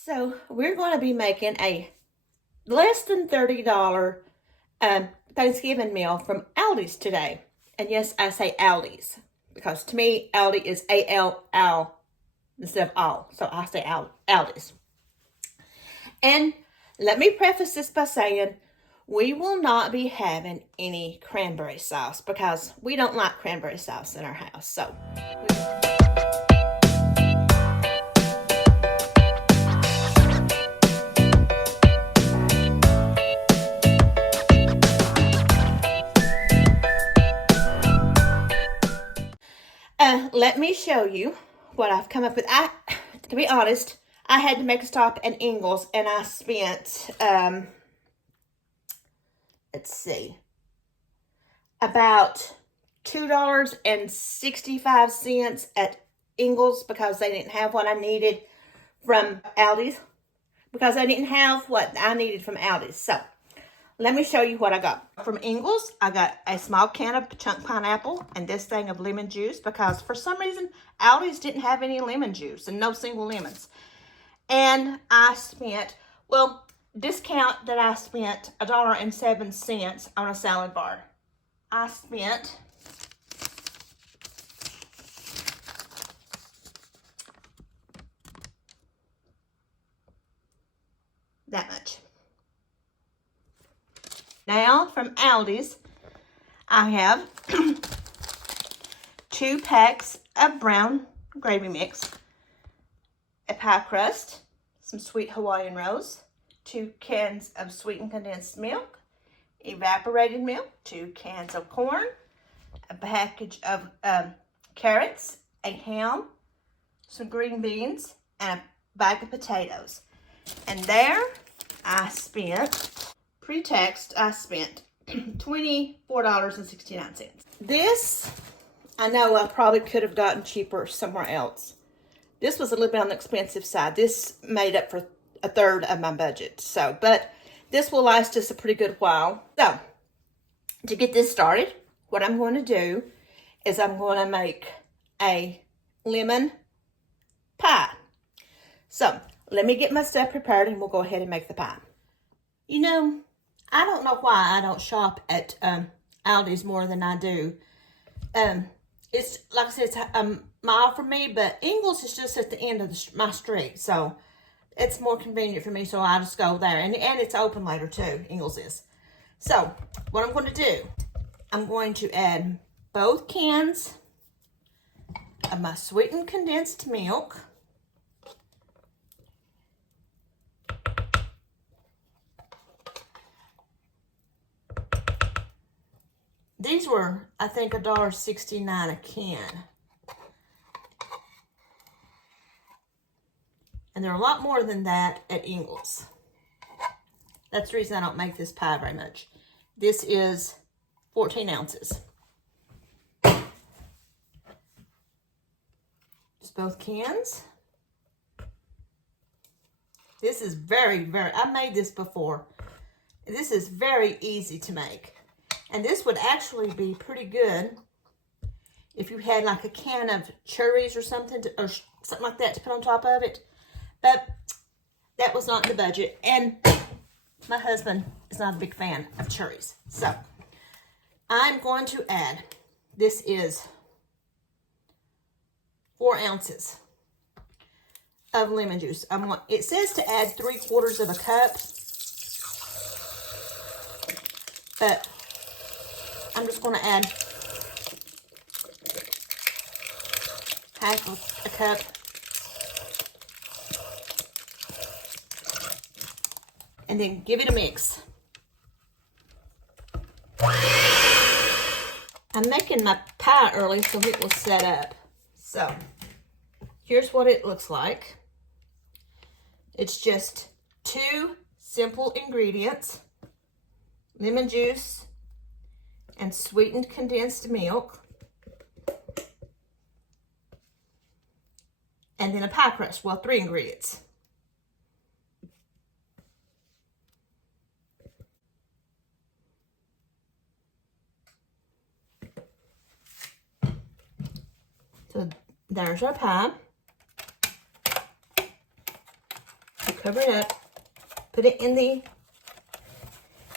So we're going to be making a less than $30 Thanksgiving meal from Aldi's today. And yes, I say Aldi's because to me, Aldi is A-L-L instead of all. So I say Aldi's. And let me preface this by saying we will not be having any cranberry sauce because we don't like cranberry sauce in our house. So let me show you what I've come up with. To be honest, I had to make a stop at Ingles and I spent, let's see, about $2.65 at Ingles because they didn't have what I needed from Aldi's. Because I didn't have what I needed from Aldi's. So, let me show you what I got. From Ingles, I got a small can of chunk pineapple and this thing of lemon juice because for some reason, Aldi's didn't have any lemon juice and no single lemons. And I spent, well, discount that I spent $1.07 on a salad bar. I spent that much. Now, from Aldi's, I have 2 packs of brown gravy mix, a pie crust, some sweet Hawaiian rolls, 2 cans of sweetened condensed milk, evaporated milk, 2 cans of corn, a package of carrots, a ham, some green beans, and a bag of potatoes. And there I spent, pre-taxed, I spent $24.69. This, I know I probably could have gotten cheaper somewhere else. This was a little bit on the expensive side. This made up for a third of my budget. So, but this will last us a pretty good while. So, to get this started, what I'm going to do is I'm going to make a lemon pie. So, let me get my stuff prepared and we'll go ahead and make the pie. You know, I don't know why I don't shop at Aldi's more than I do. It's, like I said, it's a mile from me, but Ingles is just at the end of my street. So, it's more convenient for me, so I just go there. And it's open later, too, Ingles is. So, what I'm going to do, I'm going to add both cans of my sweetened condensed milk. These were, I think, $1.69 a can. And they're a lot more than that at Ingles. That's the reason I don't make this pie very much. This is 14 ounces. Just both cans. This is very, I made this before. This is very easy to make. And this would actually be pretty good if you had like a can of cherries or something, or something like that to put on top of it. But that was not in the budget. And my husband is not a big fan of cherries. So I'm going to add, this is 4 ounces of lemon juice. It says to add 3/4 of a cup. But I'm just going to add half a cup. And then give it a mix. I'm making my pie early so it will set up. So, here's what it looks like. It's just 2 simple ingredients. Lemon juice and sweetened condensed milk. And then a pie crust. Well, 3 ingredients. So there's our pie. cover it up, put it in the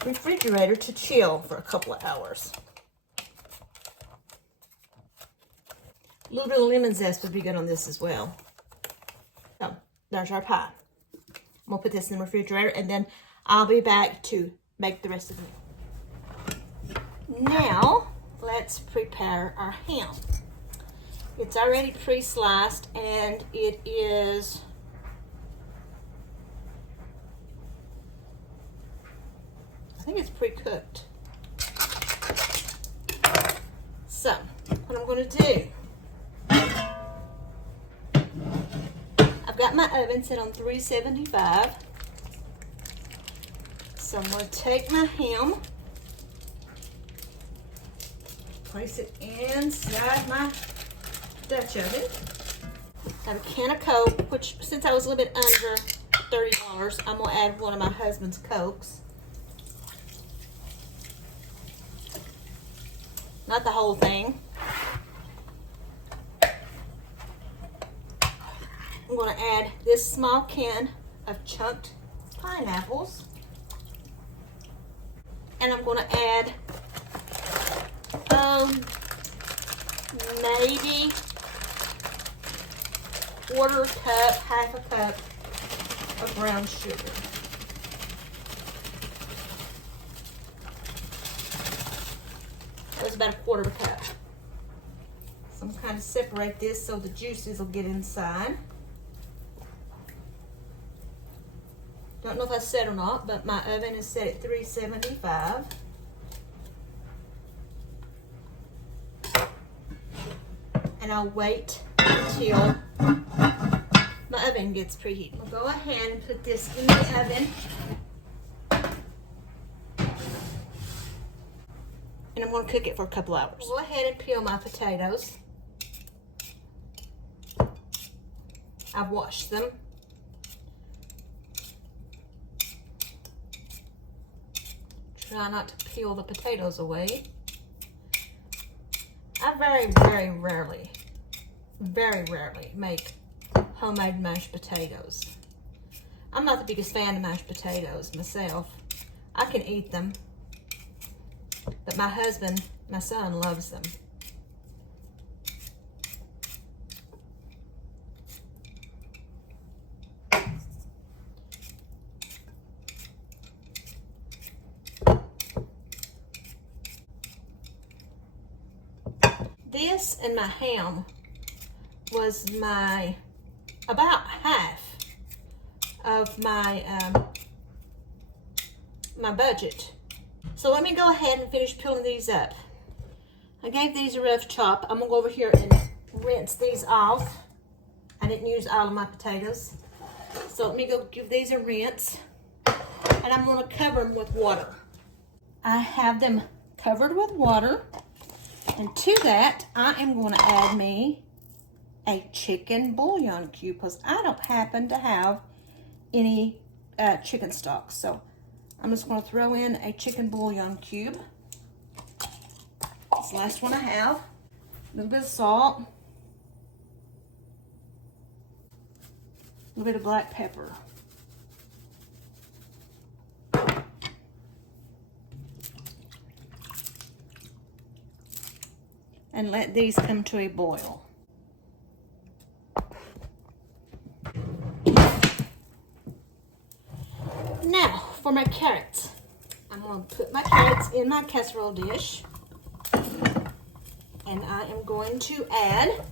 refrigerator to chill for a couple of hours. A little bit of lemon zest would be good on this as well. So, there's our pie. I'm going to put this in the refrigerator, and then I'll be back to make the rest of it. Now, let's prepare our ham. It's already pre-sliced, and it is I think it's pre-cooked. So, what I'm going to do, I've got my oven set on 375. So I'm going to take my ham, place it inside my Dutch oven. Got a can of Coke, which since I was a little bit under $30, I'm going to add one of my husband's Cokes. Not the whole thing. I'm going to add this small can of chunked pineapples. And I'm going to add maybe quarter cup, half a cup of brown sugar. That was about a quarter of a cup. So I'm kind of separate this so the juices will get inside. Don't know if I said or not, but my oven is set at 375. And I'll wait until my oven gets preheated. I'll go ahead and put this in the oven. And I'm going to cook it for a couple hours. Go ahead and peel my potatoes. I've washed them. Try not to peel the potatoes away. I very rarely make homemade mashed potatoes. I'm not the biggest fan of mashed potatoes myself. I can eat them, but my husband, my son, loves them. This and my ham was about half of my my budget. So let me go ahead and finish peeling these up. I gave these a rough chop. I'm gonna go over here and rinse these off. I didn't use all of my potatoes. So let me go give these a rinse. And I'm gonna cover them with water. I have them covered with water. And to that, I am going to add me a chicken bouillon cube because I don't happen to have any chicken stock. So I'm just going to throw in a chicken bouillon cube. It's the last one I have. A little bit of salt. A little bit of black pepper. And let these come to a boil. Now, for my carrots. I'm going to put my carrots in my casserole dish. And I am going to add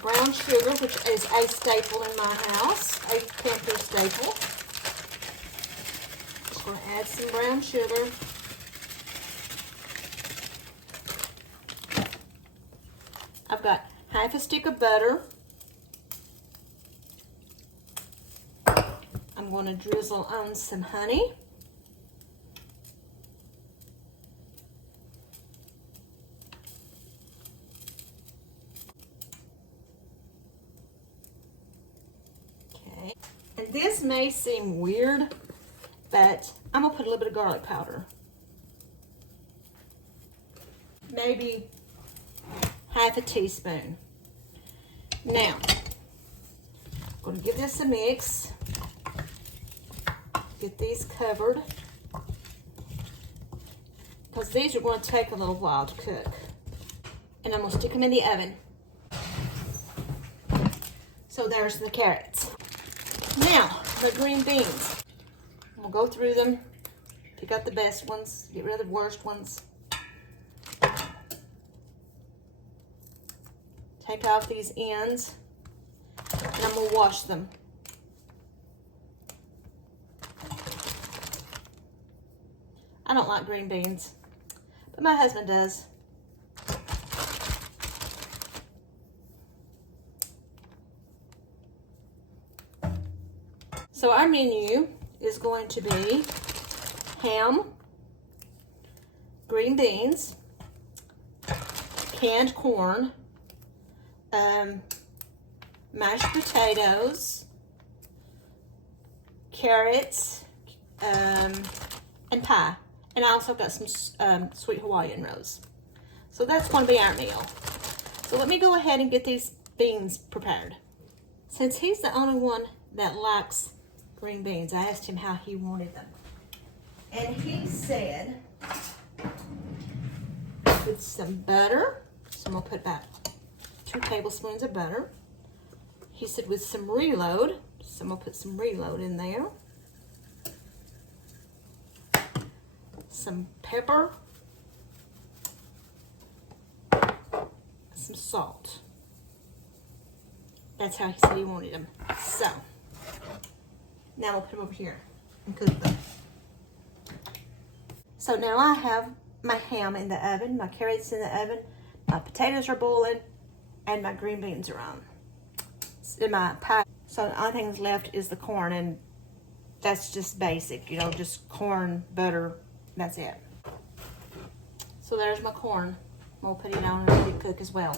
brown sugar, which is a staple in my house, a pantry staple. We're going to add some brown sugar. I've got half a stick of butter. I'm going to drizzle on some honey. Okay. And this may seem weird, but I'm going to put a little bit of garlic powder. Maybe 1/2 teaspoon. Now, I'm going to give this a mix. Get these covered, because these are going to take a little while to cook. And I'm going to stick them in the oven. So there's the carrots. Now, the green beans. We'll go through them, pick out the best ones, get rid of the worst ones. Take off these ends, and I'm going to wash them. I don't like green beans, but my husband does. So our menu is going to be ham, green beans, canned corn, mashed potatoes, carrots, and pie. And I also got some sweet Hawaiian rolls. So that's going to be our meal. So let me go ahead and get these beans prepared. Since he's the only one that likes green beans, I asked him how he wanted them. And he said with some butter. So I'm going to put about 2 tablespoons of butter. He said with some reload. So I'm going to put some reload in there. Some pepper, some salt. That's how he said he wanted them. So, now we'll put them over here and cook them. So now I have my ham in the oven, my carrots in the oven, my potatoes are boiling, and my green beans are on. In my pie. So the only thing that's left is the corn, and that's just basic, you know, just corn, butter, that's it. So there's my corn. We'll put it on and let it cook as well.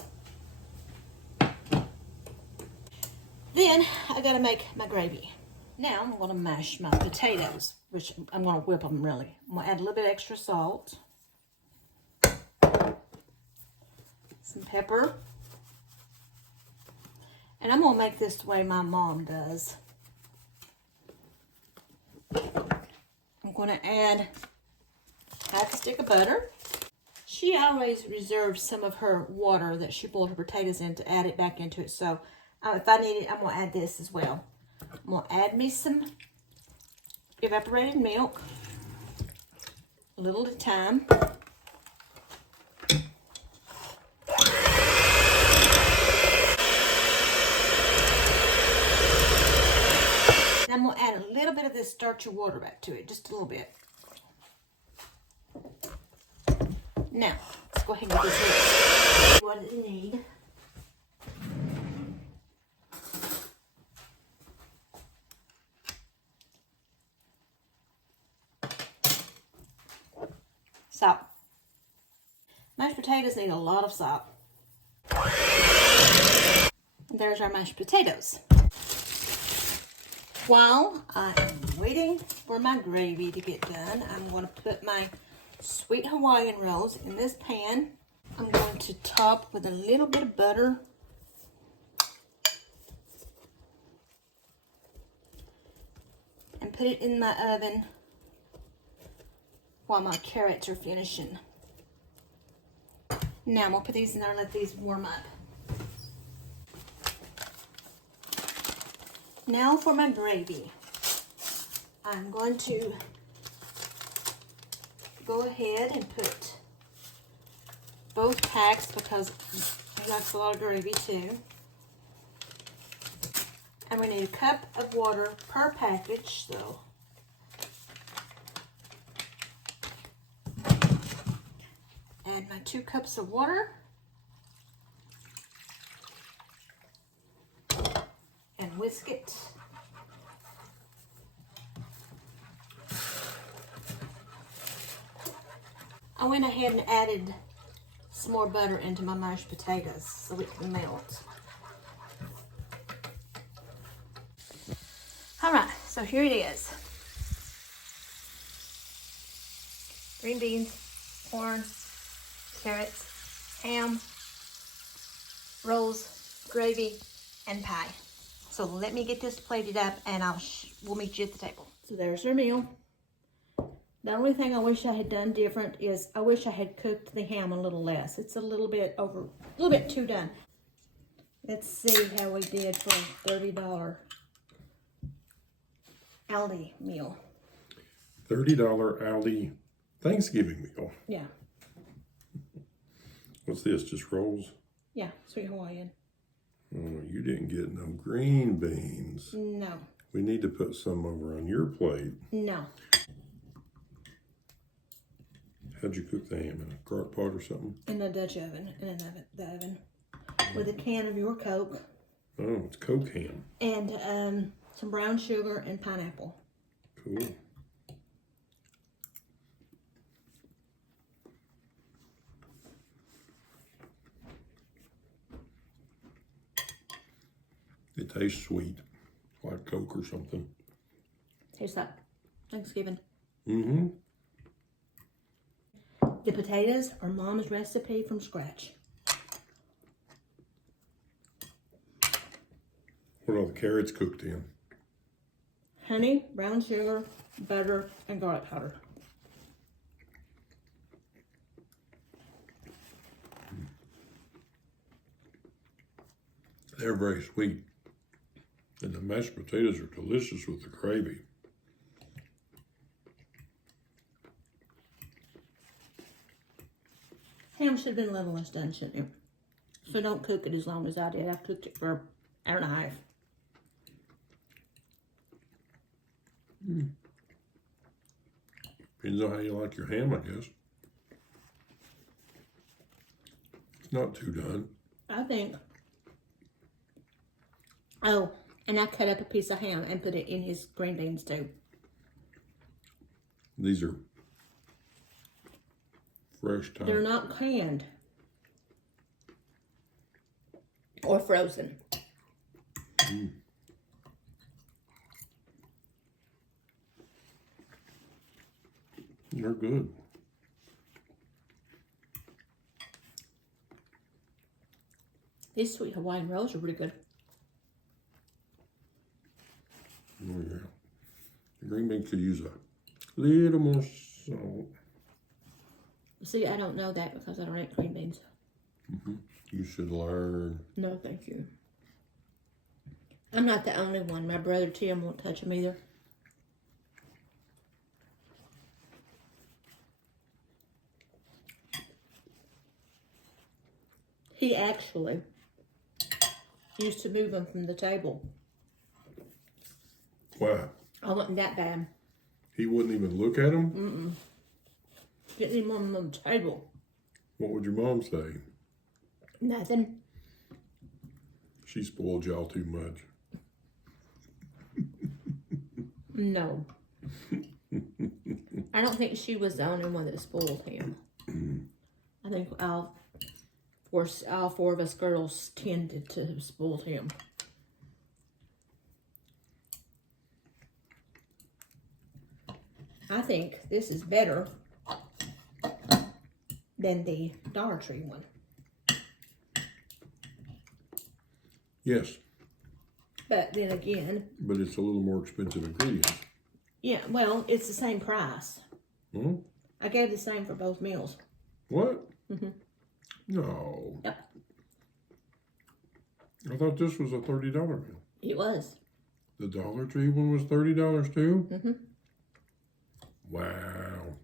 Then I gotta make my gravy. Now I'm gonna mash my potatoes, which I'm gonna whip them really. I'm gonna add a little bit extra salt, some pepper, and I'm gonna make this the way my mom does. I'm gonna add 1/2 stick of butter. She always reserves some of her water that she boiled her potatoes in to add it back into it. So if I need it, I'm going to add this as well. I'm going to add me some evaporated milk, a little at a time. And I'm going to add a little bit of this starchy water back to it, just a little bit. Now, let's go ahead and get this mixed. What does it need? Salt. Mashed potatoes need a lot of salt. There's our mashed potatoes. While I am waiting for my gravy to get done, I'm going to put my sweet Hawaiian rolls in this pan. I'm going to top with a little bit of butter. And put it in my oven while my carrots are finishing. Now I'm going to put these in there and let these warm up. Now for my gravy. I'm going to go ahead and put both packs because he likes a lot of gravy too. And we need a cup of water per package, so add my 2 cups of water and whisk it. I went ahead and added some more butter into my mashed potatoes so it can melt. All right, so here it is. Green beans, corn, carrots, ham, rolls, gravy, and pie. So let me get this plated up and we'll meet you at the table. So there's our meal. The only thing I wish I had done different is I wish I had cooked the ham a little less. It's a little bit too done. Let's see how we did for a $30 Aldi meal. $30 Aldi Thanksgiving meal. Yeah. What's this, just rolls? Yeah, sweet Hawaiian. Oh, you didn't get no green beans. No. We need to put some over on your plate. No. How'd you cook the ham? In a crock pot or something? In a Dutch oven, the oven. With a can of your Coke. Oh, it's Coke ham. And some brown sugar and pineapple. Cool. It tastes sweet, like Coke or something. Tastes like Thanksgiving. Mm-hmm. The potatoes are Mom's recipe from scratch. What are the carrots cooked in? Honey, brown sugar, butter, and garlic powder. They're very sweet. And the mashed potatoes are delicious with the gravy. Ham should have been a little less done, shouldn't it? So don't cook it as long as I did. I cooked it for an hour and a half. Depends on how you like your ham, I guess. It's not too done. I think. Oh, and I cut up a piece of ham and put it in his green beans too. These are fresh time. They're not canned. Or frozen. They're good. These sweet Hawaiian rolls are pretty good. Oh, yeah. The green beans could use a little more salt. See, I don't know that because I don't eat green beans. You should learn. No, thank you. I'm not the only one. My brother Tim won't touch them either. He actually used to move them from the table. Wow. I wasn't that bad. He wouldn't even look at them? Getting him on the table. What would your mom say? Nothing. She spoiled y'all too much. No. I don't think she was the only one that spoiled him. I think all four of us girls tended to spoil him. I think this is better than the Dollar Tree one. Yes. But then again... But it's a little more expensive ingredients. Yeah, well, it's the same price. Hmm? I gave the same for both meals. What? No. Yep. I thought this was a $30 meal. It was. The Dollar Tree one was $30 too? Wow.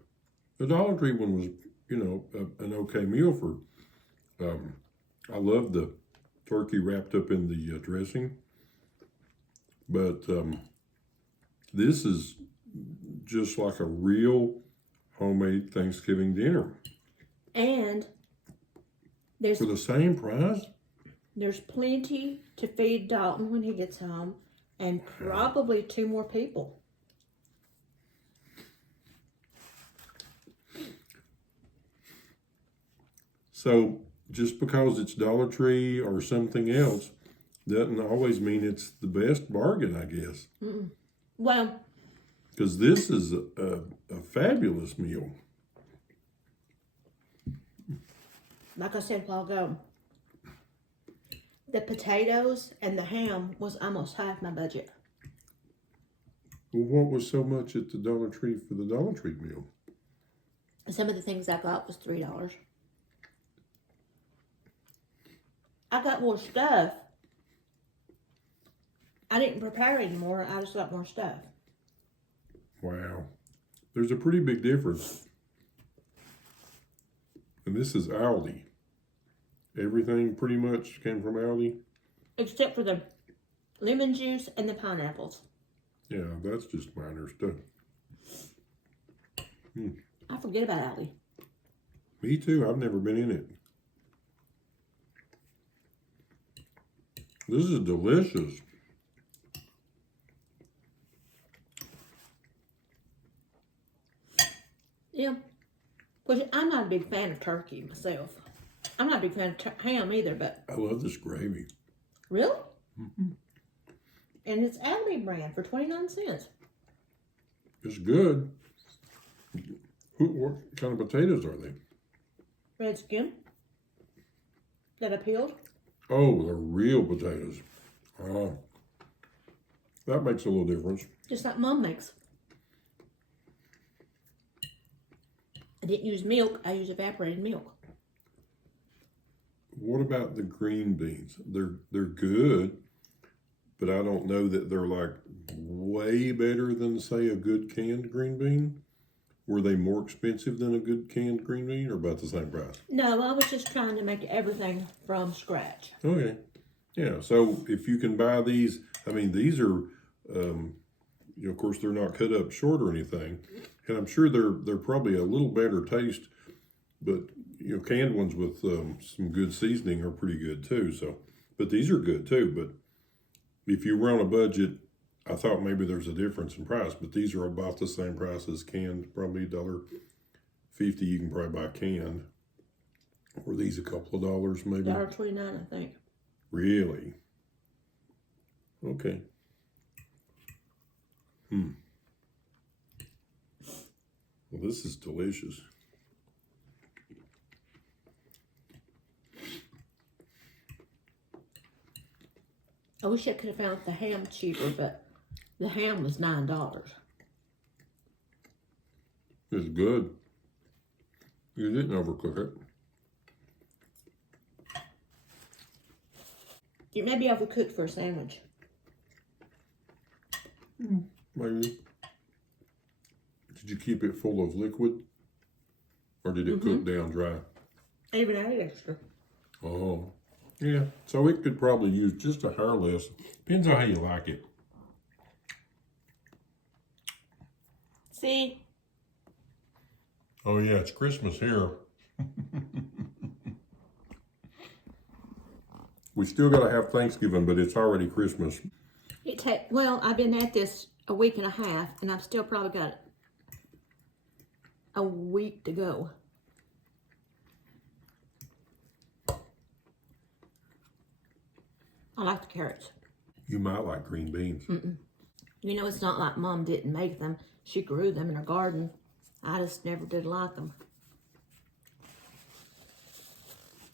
The Dollar Tree one was, you know, an okay meal for, I love the turkey wrapped up in the dressing. But this is just like a real homemade Thanksgiving dinner. And For the same price? there's plenty to feed Dalton when he gets home. And probably 2 more people. So just because it's Dollar Tree or something else doesn't always mean it's the best bargain, I guess. Well, Because this is a fabulous meal. like I said a while ago, The potatoes and the ham was almost half my budget. Well, what was so much at the Dollar Tree for the Dollar Tree meal? Some of the things I got was $3. I got more stuff. I didn't prepare anymore. I just got more stuff. Wow. There's a pretty big difference. And this is Aldi. Everything pretty much came from Aldi. Except for the lemon juice and the pineapples. Yeah, that's just minor stuff. I forget about Aldi. Me too. I've never been in it. This is delicious. Yeah. Which I'm not a big fan of turkey myself. I'm not a big fan of ham either, but... I love this gravy. Really? Mm-hmm. And it's Aldi brand for 29 cents. It's good. What kind of potatoes are they? Red skin. That I peeled. Oh, they're real potatoes. Oh, that makes a little difference. Just like Mom makes. I didn't use milk. I used evaporated milk. What about the green beans? They're good, but I don't know that they're like way better than, say, a good canned green bean. Were they more expensive than a good canned green bean, or about the same price? No, I was just trying to make everything from scratch. Okay. Yeah, so if you can buy these, I mean, these are, of course, they're not cut up short or anything, and I'm sure they're probably a little better taste, but, canned ones with some good seasoning are pretty good too, so, but these are good too, but if you were on a budget, I thought maybe there's a difference in price, but these are about the same price as canned, probably $1.50. You can probably buy canned. Or these a couple of dollars maybe? $1.29, I think. Really? Okay. Well, this is delicious. I wish I could have found the ham cheaper, but the ham was $9. It's good. You didn't overcook it. It may be overcooked for a sandwich. Maybe. Did you keep it full of liquid? Or did it cook down dry? I even added extra. Oh. Yeah. So it could probably use just a hair less. Depends on how you like it. See? Oh yeah, it's Christmas here. We still gotta have Thanksgiving, but it's already Christmas. Well, I've been at this a week and a half, and I've still probably got a week to go. I like the carrots. You might like green beans. It's not like Mom didn't make them. She grew them in her garden. I just never did like them.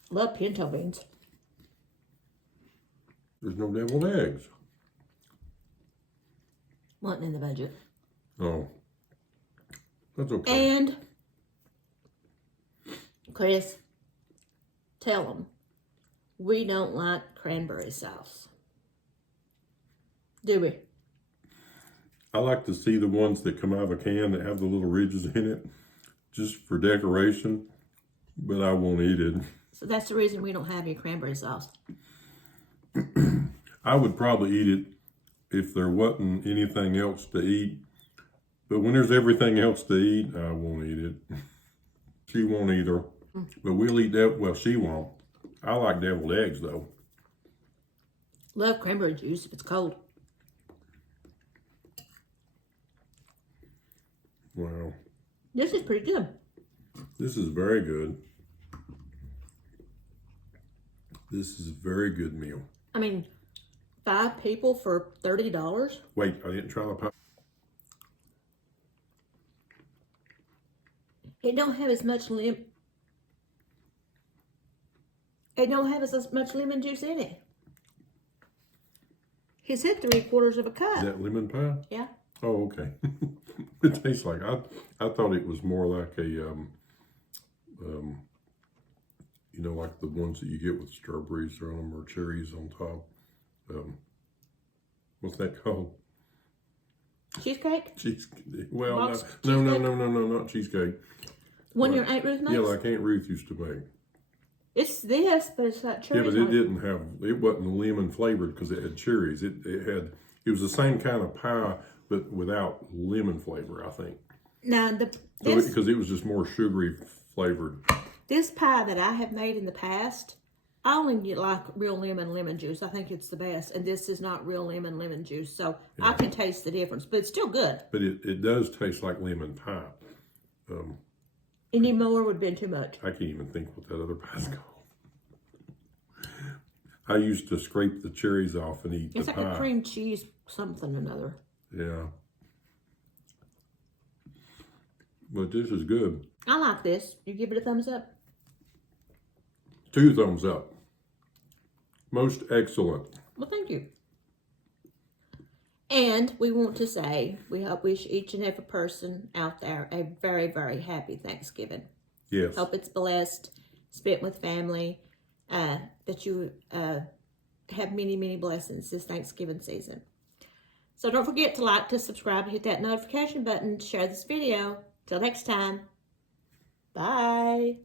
Love pinto beans. There's no deviled eggs. Wasn't in the budget. Oh. That's okay. And, Chris, tell them we don't like cranberry sauce. Do we? I like to see the ones that come out of a can that have the little ridges in it, just for decoration, but I won't eat it. So that's the reason we don't have any cranberry sauce. I would probably eat it if there wasn't anything else to eat. But when there's everything else to eat, I won't eat it. She won't either. But we'll eat that. Well, she won't. I like deviled eggs, though. Love cranberry juice if it's cold. Wow. This is pretty good. This is very good. This is a very good meal. I mean, 5 people for $30. Wait, I didn't try the pie. It don't have as much It don't have as much lemon juice in it. He said 3/4 of a Is cup. that lemon pie? Yeah. Oh, okay. It tastes like I thought it was more like a you know, like the ones that you get with strawberries on them or cherries on top. What's that called? Cheesecake? Well, Box no, cheesecake? not cheesecake. One Like, your Aunt Ruth makes? yeah, like Aunt Ruth used to make. It's this, but it's got Yeah, cherries but it on didn't have, it wasn't lemon flavored because it had cherries. It was the same kind of pie, but without lemon flavor, I think. Now, Because it was just more sugary flavored. this pie that I have made in the past, I only like real lemon juice. I think it's the best. And this is not real lemon juice. So I can taste the difference, but it's still good. But it does taste like lemon pie. Any more would have been too much. I can't even think what that other pie's called. I used to scrape the cherries off and eat It's the like pie. a cream cheese something or another. Yeah. But this is good. I like this. You give it a thumbs up? 2 thumbs up. Most excellent. Well, thank you. And we want to say, we wish each and every person out there a very, very happy Thanksgiving. Yes. Hope it's blessed, spent with family, that you have many, many blessings this Thanksgiving season. So don't forget to like, to subscribe, hit that notification button, share this video. Till next time, bye.